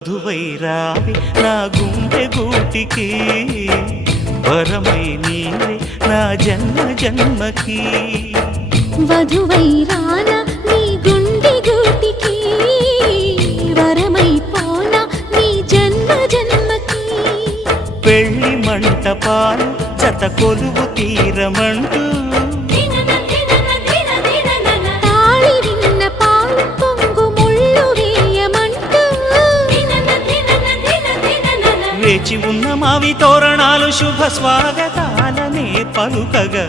దువైరావి నా గుండె గూటికి వరమై నీవే నా జన్మ జన్మకి వధువైరానా నీ గుండె గూటికి వరమై పోనా నీ జన్మ జన్మకి పెళ్లి మంటపాలు జత కొలువు తీరమంటూ వేచి ఉన్న మావి తోరణాలు శుభ స్వాగతాలనే పలుకగా